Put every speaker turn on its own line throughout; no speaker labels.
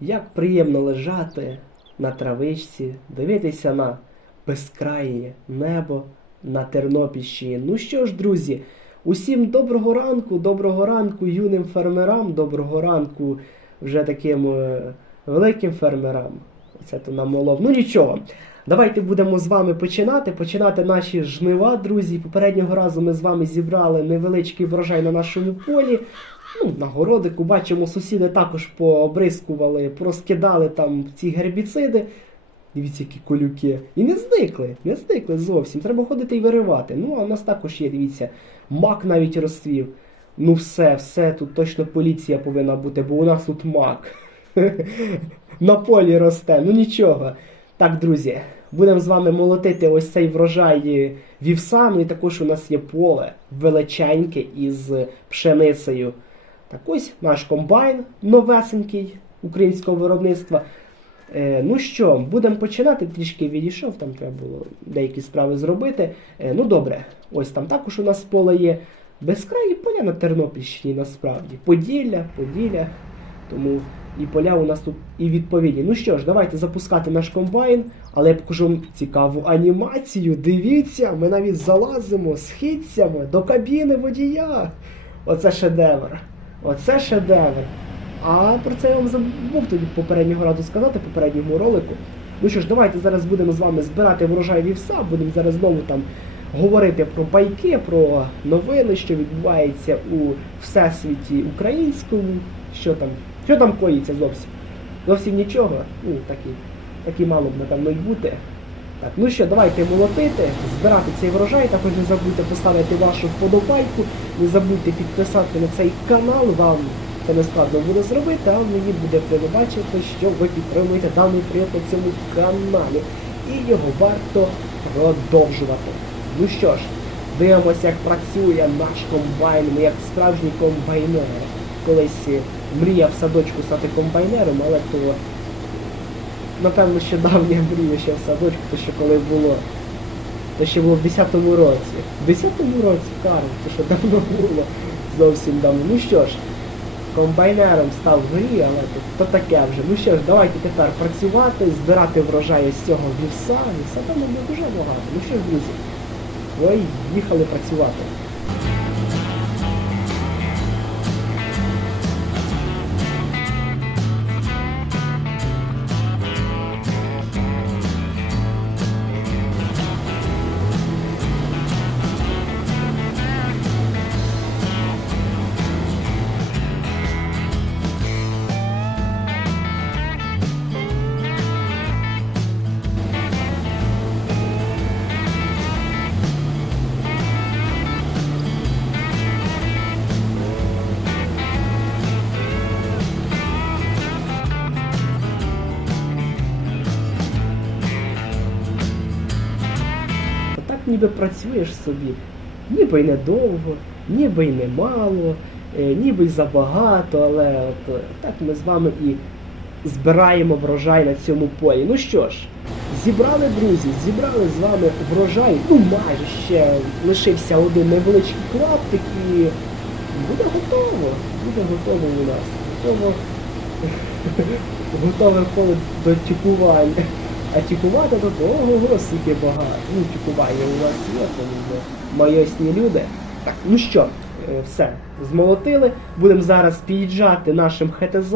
Як приємно лежати на травичці, дивитися на безкрає небо на Тернопільщині. Ну що ж, друзі, усім доброго ранку, доброго ранку юним фермерам, доброго ранку вже таким е, великим фермерам. Це то намолов. Ну нічого. Давайте будемо з вами починати. Починати наші жнива, друзі. Попереднього разу ми з вами зібрали невеличкий врожай на нашому полі. Ну, на бачимо, сусіди також пообрискували, проскидали там ці гербіциди. Дивіться, які колюки. І не зникли, не зникли зовсім. Треба ходити і виривати. Ну, а в нас також є, дивіться, мак навіть розцвів. Ну все, все, тут точно поліція повинна бути, бо у нас тут мак. На полі росте, ну нічого. Так, друзі, будемо з вами молотити ось цей врожай вівса. Ну і також у нас є поле величеньке із пшеницею. Так ось наш комбайн новесенький українського виробництва. Е, ну що, будемо починати. Трішки відійшов, там треба було деякі справи зробити. Е, ну добре, ось там також у нас поле є. Безкраї поля на Тернопільщині насправді. Поділля, Поділля. Тому і поля у нас тут і відповідні. Ну що ж, давайте запускати наш комбайн, але я покажу вам цікаву анімацію. Дивіться, ми навіть залазимо східцями до кабіни водія. Оце шедевр. Оце шедевр. А про це я вам забув тоді попереднього разу сказати, попередньому ролику. Ну що ж, давайте зараз будемо з вами збирати врожай вівса, будемо зараз знову там говорити про байки, про новини, що відбувається у всесвіті українському. Що там? Що там коїться зовсім? Зовсім нічого. Ну, такі, такі мало б, напевно, й бути. Так, ну що, давайте молотити, збирати цей врожай, також не забудьте поставити вашу вподобайку, не забудьте підписати на цей канал, вам це не складно буде зробити, а мені буде приємно бачити, що ви підтримуєте даний проєкт на цьому каналі. І його варто продовжувати. Ну що ж, дивимося, як працює наш комбайн, ми як справжні комбайнери. Колись мріяв садочку стати комбайнером, але то напевно, ще давня мрія ще в садочку, то ще коли було. То ще було в 10-му році. В 10-му році, Карл, то що давно було. Зовсім давно. Ну що ж, комбайнером став грі, але то, то таке вже. Ну що ж, давайте тепер працювати, збирати врожай з цього вівса. Вівса там не дуже багато. Ну що ж, друзі, ой, їхали працювати. Ніби працюєш собі, ніби й недовго, ніби й немало, е, ніби й забагато, але от е, так ми з вами і збираємо врожай на цьому полі. Ну що ж, зібрали, друзі, зібрали з вами врожай, ну майже ще лишився один невеличкий клаптик і буде готово. Буде готово у нас. Готово. Готове поле до тюкування. А тікувати тут ого, скільки багато. Ну, тікування у нас є, тому майосні люди. Так, ну що, е, все, змолотили. Будемо зараз під'їжджати нашим ХТЗ,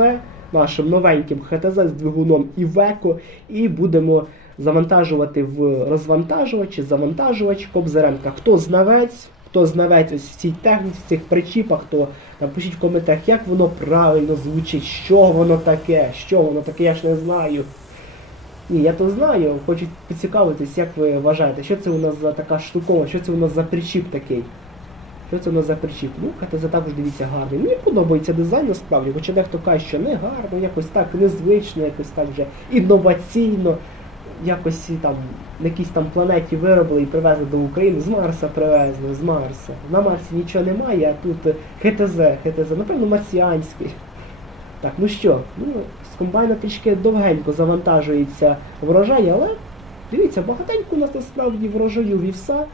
нашим новеньким ХТЗ з двигуном Iveco, і будемо завантажувати в розвантажувач, чи завантажувач Кобзаренка. Хто знавець, хто знавець ось в цій техніці, в цих причіпах, то напишіть в коментарях, як воно правильно звучить, що воно таке, що воно таке, я ж не знаю. Ні, я то знаю, хочу поцікавитись, як ви вважаєте, що це у нас за така штукова, що це у нас за причіп такий? Що це у нас за причіп? Ну, КТЗ також дивіться гарний. Мені подобається дизайн насправді, хоча дехто каже, що не гарно, якось так незвично, якось так вже інноваційно, якось там на якійсь там планеті виробили і привезли до України, з Марса привезли, з Марса. На Марсі нічого немає, а тут ХТЗ, ХТЗ, напевно, марсіанський. Так, ну що, ну, комбайна трішки довгенько завантажується врожай, але дивіться, багатенько у нас насправді врожаю вівса.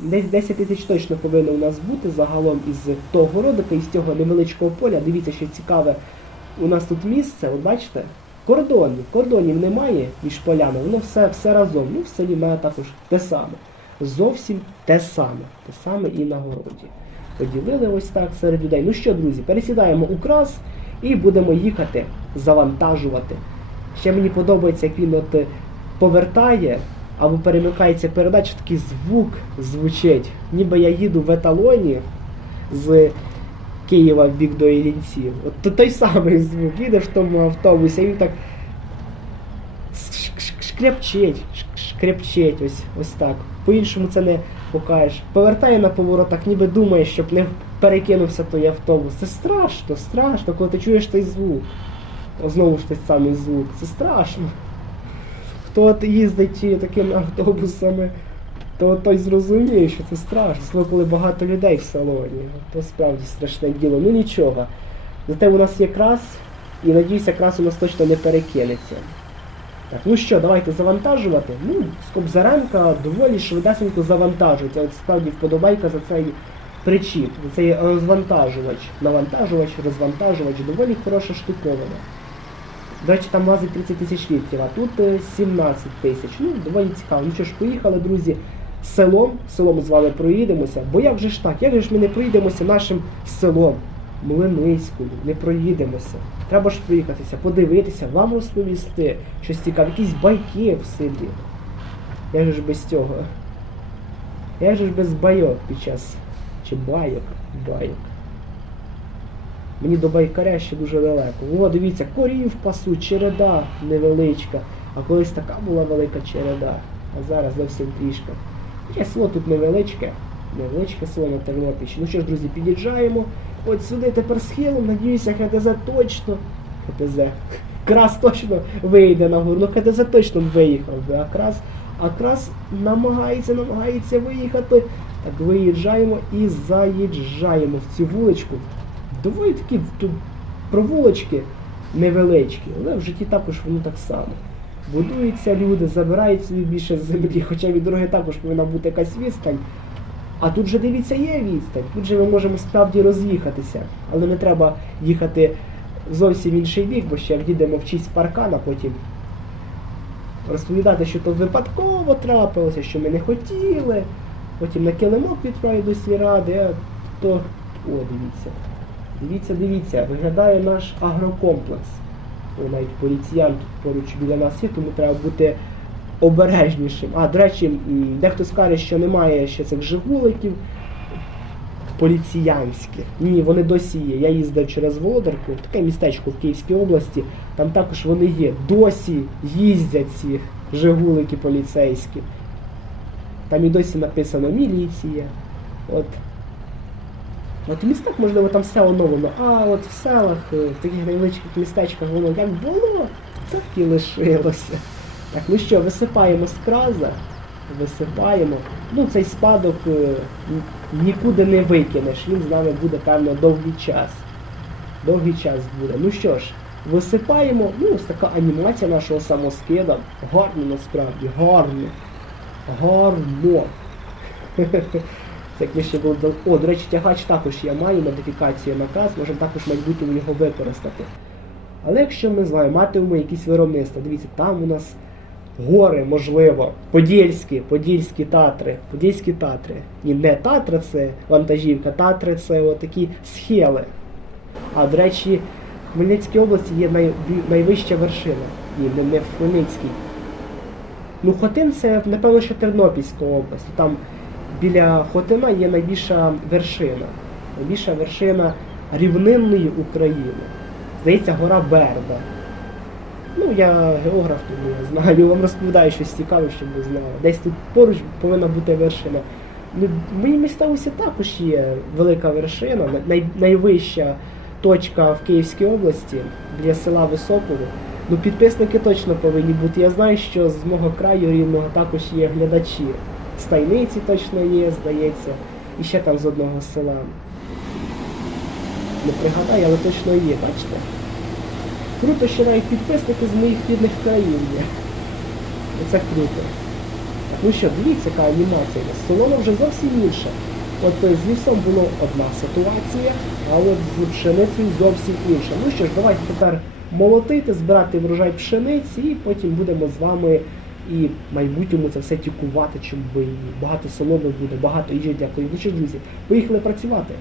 Десь 10 тисяч точно повинно у нас бути загалом із того городика, із цього невеличкого поля. Дивіться, що цікаве. У нас тут місце, от бачите, кордонів. Кордонів немає між полями, воно все, все разом. Ну, в селі мене також те саме. Зовсім те саме. Те саме і на городі. Поділили ось так серед людей. Ну що, друзі, пересідаємо у і будемо їхати, завантажувати. Ще мені подобається, як він от е, повертає або перемикається передача, такий звук звучить. Ніби я їду в еталоні з Києва в бік до Іллінців. От то той самий звук. Їдеш в тому автобусі, і він так ш- ш- шкряпчить, ось, ось так. По-іншому це не покажеш. Повертає на поворотах, ніби думає, щоб не перекинувся той автобус. Це страшно, страшно, коли ти чуєш той звук. Знову ж той самий звук. Це страшно. Хто от їздить такими автобусами, то той зрозуміє, що це страшно. Особливо, коли багато людей в салоні. То справді страшне діло. Ну нічого. Зате у нас є крас, і надіюся, крас у нас точно не перекинеться. Так, ну що, давайте завантажувати. Ну, з Кобзаренка доволі швидесенько завантажується. От справді вподобайка за цей причіп, за цей розвантажувач. Навантажувач, розвантажувач, доволі хороша штуковина. До речі, там влазить 30 тисяч літрів, а тут е, 17 тисяч. Ну, доволі цікаво. Ну що ж, поїхали, друзі, селом. Селом з вами проїдемося. Бо як же ж так? Як же ж ми не проїдемося нашим селом? Млиниською, не проїдемося. Треба ж проїхатися, подивитися, вам розповісти щось цікаве, якісь байки в селі. Як же ж без цього? Як же ж без байок під час. Чи байок? Байок. Мені до байкаря ще дуже далеко. О, дивіться, корів пасуть, череда невеличка. А колись така була велика череда. А зараз зовсім трішки. Хоча село тут невеличке. Невеличке село на Тернопільщині. Ну що ж, друзі, під'їжджаємо. От сюди тепер схилом. Надіюся, ХТЗ точно. ХТЗ. Крас точно вийде на гору. Ну ХТЗ точно виїхав би. А крас, а крас намагається, намагається виїхати. Так виїжджаємо і заїжджаємо в цю вуличку. Доволі такі тут провулочки невеличкі, але в житті також воно так само. Будуються люди, забирають собі більше землі, хоча від дороги також повинна бути якась відстань. А тут же дивіться, є відстань. Тут же ми можемо справді роз'їхатися. Але не треба їхати зовсім інший бік, бо ще в'їдемо в чийсь паркан, а потім розповідати, що то випадково трапилося, що ми не хотіли. Потім на килимок відправить до сільради, то. О, дивіться. Дивіться, дивіться, виглядає наш агрокомплекс. О, навіть поліціян тут поруч біля нас є, тому треба бути обережнішим. А, до речі, дехто скаже, що немає ще цих жигуликів поліціянських. Ні, вони досі є. Я їздив через Володарку, таке містечко в Київській області, там також вони є. Досі їздять ці жигулики поліцейські. Там і досі написано міліція. От От в містах, можливо, там все оновлено, а от в селах, е, в таких невеличких містечках воно як було, так і лишилося. Так, ну що, висипаємо з краза, висипаємо. Ну, цей спадок е, нікуди не викинеш, він з нами буде, певно, довгий час. Довгий час буде. Ну що ж, висипаємо, ну, ось така анімація нашого самоскида. Гарно насправді, гарно. Гарно. Це як ми ще були до- О, до речі, тягач також я маю модифікацію на каз, можемо також майбутньому його використати. Але якщо ми з вами матимемо якісь виробництва, дивіться, там у нас гори, можливо, Подільські, Подільські татри, Подільські татри. Ні, не татра це вантажівка, татри це отакі схили. А до речі, в Хмельницькій області є най, найвища вершина. Не, не в Хмельницькій. Ну, Хотин це, напевно, що Тернопільська область. Там біля Хотина є найбільша вершина. Найбільша вершина рівнинної України. Здається, гора Берда. Ну, я географ, тому я знаю, вам розповідаю щось цікаве, щоб ви знали. Десь тут поруч повинна бути вершина. Ну, в моїй місцевості також є велика вершина, най, найвища точка в Київській області біля села Високово. Ну, підписники точно повинні бути. Я знаю, що з мого краю рівного також є глядачі. Стайниці точно є, здається, і ще там з одного села. Не пригадаю, але точно є, бачите? Круто, що навіть підписники з моїх рідних країн є. Оце круто. Ну що, дивіться, яка анімація. Село вже зовсім інше. От е, з лісом була одна ситуація, а от з пшеницею зовсім інша. Ну що ж, давайте тепер молотити, збирати врожай пшениці, і потім будемо з вами і в майбутньому це все тікувати, чим би багато соломи буде, багато їжі. Ну що, друзі, поїхали працювати.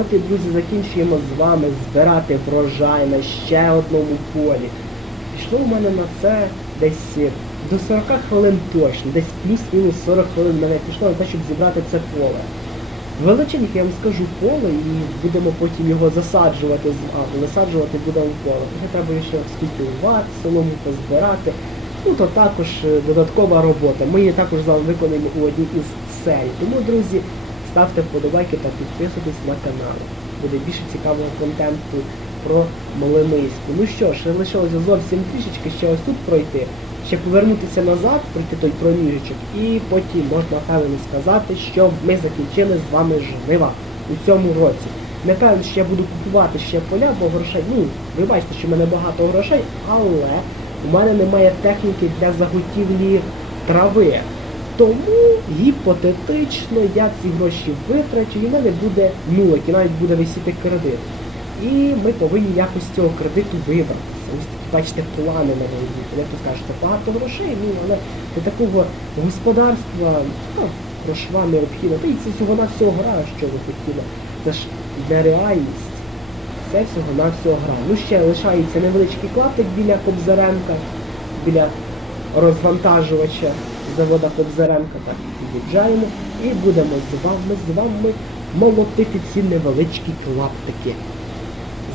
От і друзі, закінчуємо з вами збирати врожай на ще одному полі. Пішло у мене на це десь е, до 40 хвилин точно, десь плюс-мінус 40 хвилин мене пішло на те, щоб зібрати це поле. Величеньке, я вам скажу поле, і будемо потім його засаджувати, з- а, висаджувати будемо поле. Вже треба ще скультивувати, солому позбирати. Ну то також е, додаткова робота. Ми її також з вами виконаємо у одній із серій. Тому, друзі, ставте вподобайки та підписуйтесь на канал. Буде більше цікавого контенту про Малиниську. Ну що ж, лишилося зовсім трішечки ще ось тут пройти, ще повернутися назад, пройти той проміжечок, і потім можна напевно сказати, що ми закінчили з вами жнива у цьому році. Не кажу, що я буду купувати ще поля, бо грошей, ну, ви бачите, що в мене багато грошей, але у мене немає техніки для заготівлі трави. Тому гіпотетично я ці гроші витрачу, і мене буде нулик, і навіть буде висіти кредит. І ми повинні якось цього кредиту вибратися. Ось такі, бачите, плани на майбутнє. Як ти скажеш, це багато грошей, ну але для такого господарства ну, грошова необхідна. Та й це всього на всього гра, що ви хотіли. Це ж не реальність. Це всього на всього гра. Ну ще лишається невеличкий клаптик біля Кобзаренка, біля розвантажувача завода Кобзаренка. Так, під'їжджаємо і будемо з вами, з вами молотити ці невеличкі клаптики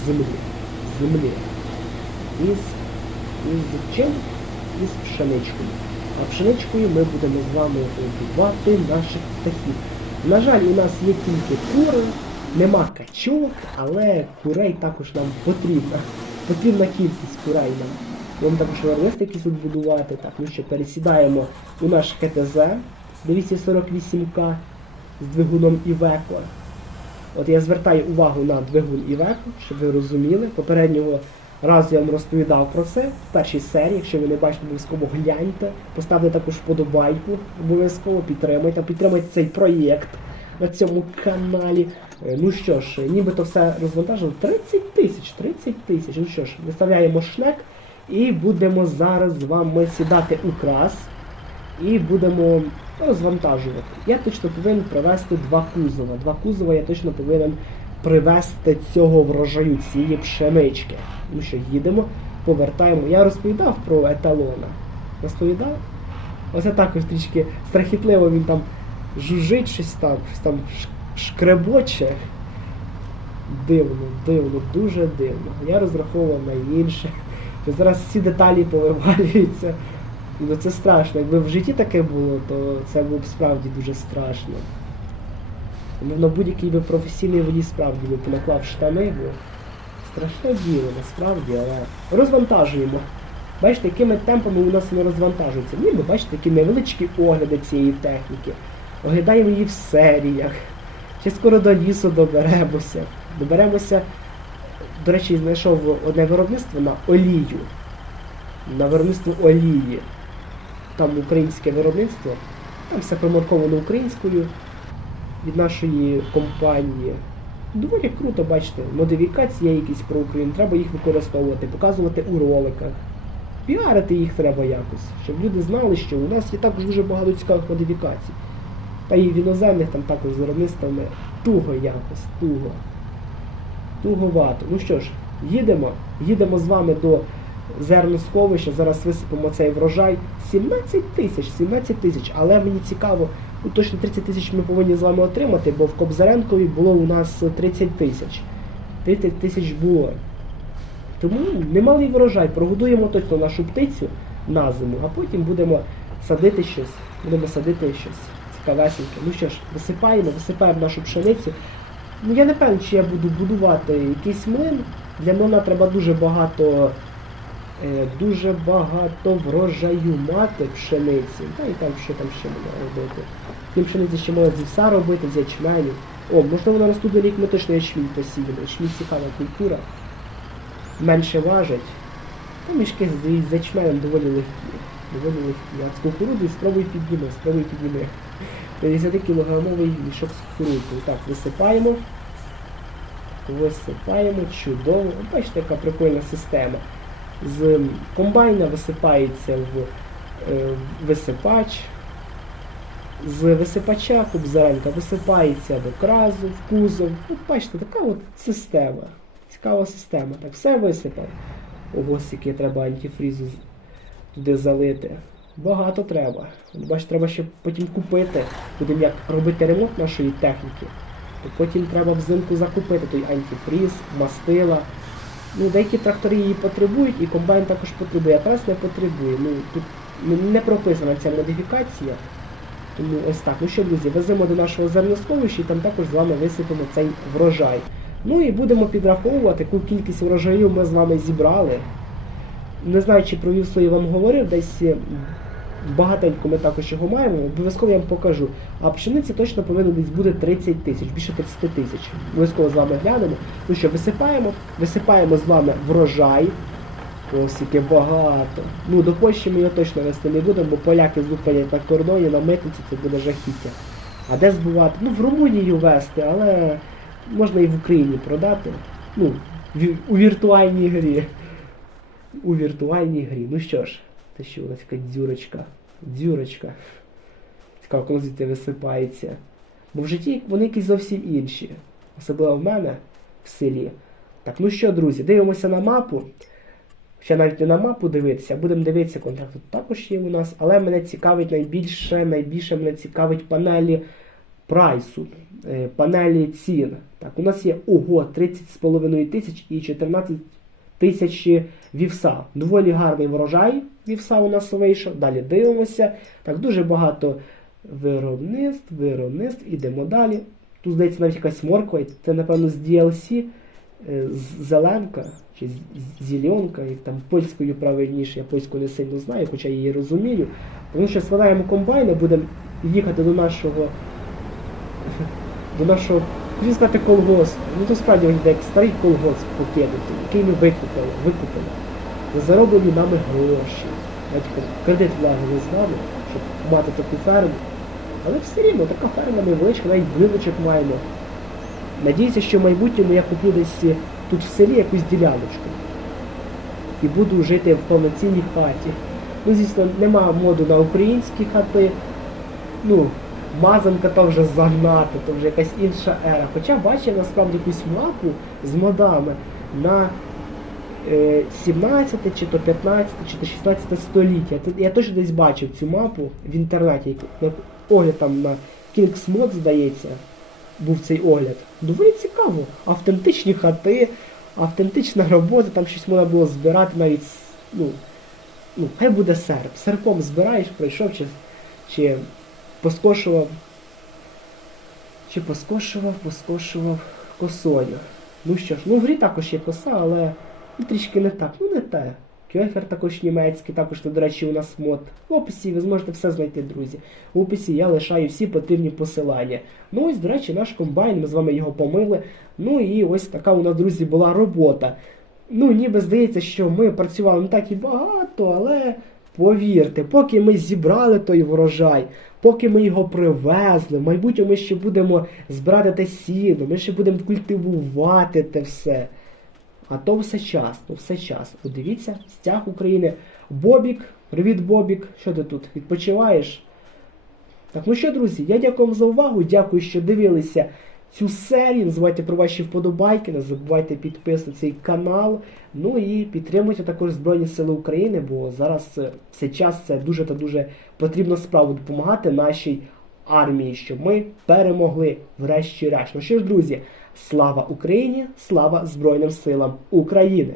землі. Землі. Із, із чим? Із пшеничкою. А пшеничкою ми будемо з вами годувати наших птахів. На жаль, у нас є тільки кури, нема качок, але курей також нам потрібна. Потрібна кількість курей нам. Будемо також виробництво якісь тут будувати. Так, ну що, пересідаємо у наш ХТЗ 248К з двигуном Iveco. От я звертаю увагу на двигун Iveco, щоб ви розуміли. Попереднього разу я вам розповідав про це в першій серії. Якщо ви не бачите, обов'язково гляньте, поставте також вподобайку, обов'язково підтримайте, підтримайте цей проєкт на цьому каналі. Е, Ну що ж, нібито все розвантажило 30 тисяч, 30 тисяч. Ну що ж, виставляємо шнек і будемо зараз з вами сідати у крас і будемо розвантажувати. Я точно повинен привезти два кузова. Два кузова я точно повинен привезти цього врожаю, цієї пшенички. Ну що, їдемо, повертаємо. Я розповідав про еталона. Розповідав? Оце також трішки страхітливо він там жужить щось там, щось там шкребоче. Дивно, дивно, дуже дивно. Я розраховував на інше. Що зараз всі деталі повивалюються. Ну це страшно. Якби в житті таке було, то це було б справді дуже страшно. Мовно, будь-який би професійний водій справді би понаклав штани, бо страшне діло насправді, але розвантажуємо. Бачите, якими темпами у нас не розвантажується. Ніби бачите, такі невеличкі огляди цієї техніки. Оглядаємо її в серіях. Ще скоро до лісу доберемося. Доберемося. До речі, знайшов одне виробництво на олію. На виробництво олії. Там українське виробництво. Там все промарковано українською від нашої компанії. Доволі круто, бачите, модифікації якісь про Україну, треба їх використовувати, показувати у роликах. піарити їх треба якось, щоб люди знали, що у нас є також дуже багато цікавих модифікацій. Та і в іноземних там також з виробництвами туго якось, туго. Туговато. Ну що ж, їдемо. Їдемо з вами до зерносховища. Зараз висипемо цей врожай. 17 тисяч, 17 тисяч. Але мені цікаво, ну точно 30 тисяч ми повинні з вами отримати, бо в Кобзаренкові було у нас 30 тисяч. 30 тисяч було. Тому немалий врожай. Прогодуємо точно нашу птицю на зиму, а потім будемо садити щось. Будемо садити щось цікавесеньке. Ну що ж, висипаємо, висипаємо нашу пшеницю. Ну я не певен, чи я буду будувати якийсь млин. Для млина треба дуже багато, е, дуже багато врожаю мати пшениці. Та і там що там ще можна робити. Крім пшениці ще можна з вівса робити, з ячменю. О, можливо на наступний рік ми точно ячмінь посіємо. Ячмінь цікава культура. Менше важить. Та мішки з ячменем доволі легкі. Доволі легкі. А з кукурудзою спробуй підніми, спробуй підніми. 50 кілограмовий мішок з кукурудзою. Так, висипаємо. Висипаємо, чудово. От Бачите, яка прикольна система. З комбайна висипається в е, висипач. З висипача кубзаренка висипається до кразу, в кузов. От бачите, така от система. Цікава система. Так, все висипав. Ого, скільки треба антифрізу туди залити. Багато треба. Бачите, треба ще потім купити. Будемо як робити ремонт нашої техніки. То потім треба взимку закупити той антифріз, мастила. Ну, деякі трактори її потребують, і комбайн також потребує, а прес не потребує. Ну, тут не прописана ця модифікація. Тому ось так. Ну що, друзі, веземо до нашого зерносховища і там також з вами висипемо цей врожай. Ну і будемо підраховувати, яку кількість врожаю ми з вами зібрали. Не знаю, чи про вівсу я вам говорив, десь е, багатенько ми також його маємо, обов'язково я вам покажу. А пшениці точно повинно десь бути 30 тисяч, більше 30 тисяч. Обов'язково з вами глянемо. Ну що, висипаємо, висипаємо з вами врожай. Ось яке багато. Ну, до Польщі ми його точно вести не будемо, бо поляки зупинять на кордоні, на митниці, це буде жахіття. А де збувати? Ну, в Румунію вести, але можна і в Україні продати. Ну, у віртуальній грі. У віртуальній грі. Ну що ж, що у нас така дзюрочка. Дзюрочка. Коли звідти висипається. Бо в житті вони якісь зовсім інші. Особливо в мене в селі. Так, ну що, друзі, дивимося на мапу. Ще навіть не на мапу дивитися, будемо дивитися, контракт тут також є у нас, але мене цікавить найбільше, найбільше мене цікавить панелі прайсу, е, панелі цін. Так, у нас є ого 30,5 тисяч і 14 тисяч вівса. Доволі гарний врожай вівса у нас вийшов. Далі дивимося. Так, дуже багато виробництв, виробництв, ідемо далі. Тут здається навіть якась морква, це, напевно, з DLC. е, Зеленка чи з- зеленка, як там польською правильніше, я польську не сильно знаю, хоча я її розумію. Тому що складаємо комбайни, будемо їхати до нашого до нашого, хотів сказати, колгоспу. Ну то справді він як старий колгосп покинутий, який ми викупили, викупили. За зароблені нами гроші. Батько кредит влягли з нами, щоб мати таку ферму. Але все рівно така ферма невеличка, навіть будиночок маємо. Надіюся, що в майбутньому я куплю десь тут в селі якусь діляночку. І буду жити в повноцінній хаті. Ну, звісно, нема моду на українські хати. Ну, мазанка то вже занадто, то вже якась інша ера. Хоча бачив насправді якусь мапу з модами на е, 17 чи то 15 чи то 16 століття. Я точно десь бачив цю мапу в інтернеті. Огляд там на King's Mod, здається, був цей огляд. Доволі цікаво. Автентичні хати, автентична робота, там щось можна було збирати навіть. Ну, ну, хай буде серп. Серпом збираєш, прийшов чи, чи поскошував. Чи поскошував, поскошував косою. Ну що ж, ну в грі також є коса, але ну, трішки не так. Ну не те. Кьохер також німецький, також до речі, у нас мод. В описі ви зможете все знайти, друзі. В описі я лишаю всі потрібні посилання. Ну ось, до речі, наш комбайн, ми з вами його помили. Ну і ось така у нас, друзі, була робота. Ну, ніби здається, що ми працювали не так і багато, але повірте, поки ми зібрали той врожай, поки ми його привезли, в майбутньому ми ще будемо збирати те сіно, ми ще будемо культивувати те все. А то все час, то все час. Подивіться, стяг України Бобік, привіт, Бобік. Що ти тут? Відпочиваєш? Так, ну що, друзі, я дякую вам за увагу. Дякую, що дивилися цю серію. Не забувайте про ваші вподобайки, не забувайте підписати цей канал. Ну і підтримуйте також Збройні Сили України, бо зараз е, цей час це дуже та дуже потрібна справа допомагати нашій армії, щоб ми перемогли врешті-решт. Ну що ж, друзі, слава Україні, слава Збройним силам України!